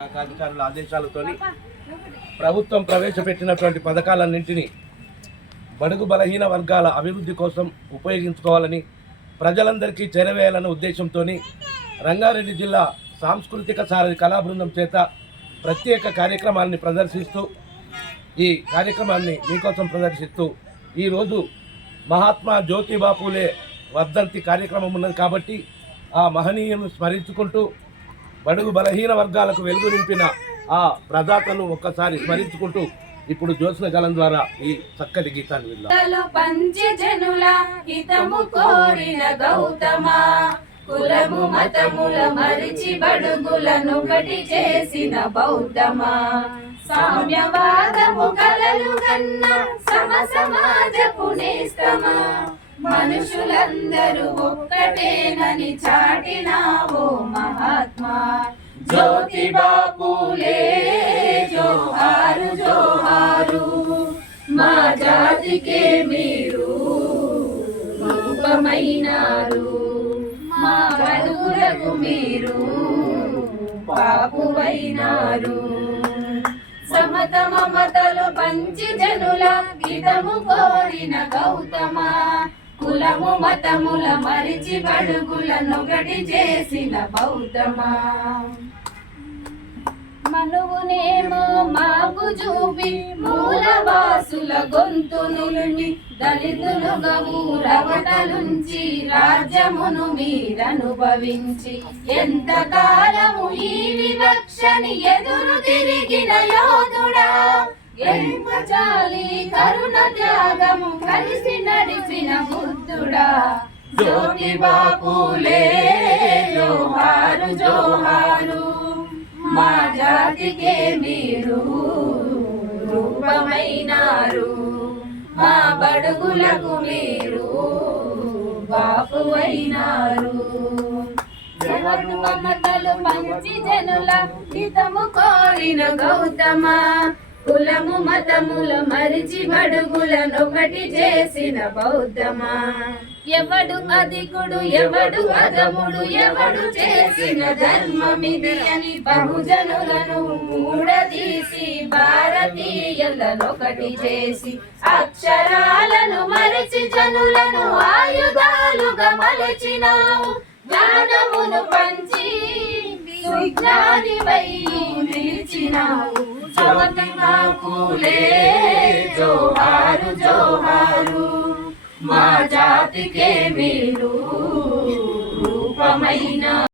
అధికారుల ఆదేశాలతోని ప్రభుత్వం ప్రవేశపెట్టినటువంటి పథకాలన్నింటినీ బడుగు బలహీన వర్గాల అభివృద్ధి కోసం ఉపయోగించుకోవాలని ప్రజలందరికీ చేరవేయాలనే ఉద్దేశంతో రంగారెడ్డి జిల్లా సాంస్కృతిక సారథి కళాబృందం చేత ప్రత్యేక కార్యక్రమాన్ని ప్రదర్శిస్తూ ఈ కార్యక్రమాన్ని మీకోసం ప్రదర్శిస్తూ ఈరోజు మహాత్మా జ్యోతిబా పూలే వర్ధంతి కార్యక్రమం ఉన్నది కాబట్టి ఆ మహనీయులను స్మరించుకుంటూ బడుగు బలహీన వర్గాలకు వెలుగు నింపిన ఆ ప్రదాతను ఒక్కసారి స్మరించుకుంటూ ఇప్పుడు జ్యోత్స్న గలం ద్వారా ఈ చక్కటి గీతాన్ని విందాం. పంచజనుల హితము కోరిన గౌతమ కులము మతముల మరిచి బడుగులను ఒకటి చేసిన బౌద్ధమా సామ్యవాదము కలలు గన్న సమ సమాజపు నేస్తమా మనుషులందరూ ఒక్కటేనని చాటినావో మహాత్మా జ్యోతిబా పూలే జోహారు జోహారు మా జాతికే మీరు రూపమైనారు మా బడుగులకు మీరు బాపువైనారు సమత మమతలు పంచి జనుల హితము కోరిన గౌతమ కులము మతముల మరిచి బడుగులనొకటి చేసిన బౌద్ధమా మనువునేమో మాకు చూపి మూలవాసుల గొంతునుని దళితులుగా ఊరవతలుంచి రాజ్యమును మీరనుభవించి ఎంతకాలము ఈ వివక్షని ఎదురు తిరిగిన యోధుడా ఎంత చాలి కరుణ త్యాగము కలిసి నడిచిన బుద్ధుడా జ్యోతిబా పూలే జోహారు జోహారు మా జాతికే మీరు రూపమైనారు మా బడుగులకు మీరు బాపువైనారు జగత్తు మమతలు పంచి జనుల హితము కోరిన గౌతమ కులము మతముల మరిచి బడుగులనొకటి చేసిన బౌద్ధమా ఎవడు అధికుడు ఎవడు అధముడు ఎవడు చేసిన ధర్మమిది అని బహుజనులను కూడదీసి భారతీయులనొకటి చేసి అక్షరాలను మరిచి జనులను ఆయుధాలుగా మలచినావు జ్ఞానమును పంచి సుజ్ఞానివై నిలిచినావు జ్యోతిబా పూలే జోహారు జోహారు మా జాతికే మీరు రూపమైన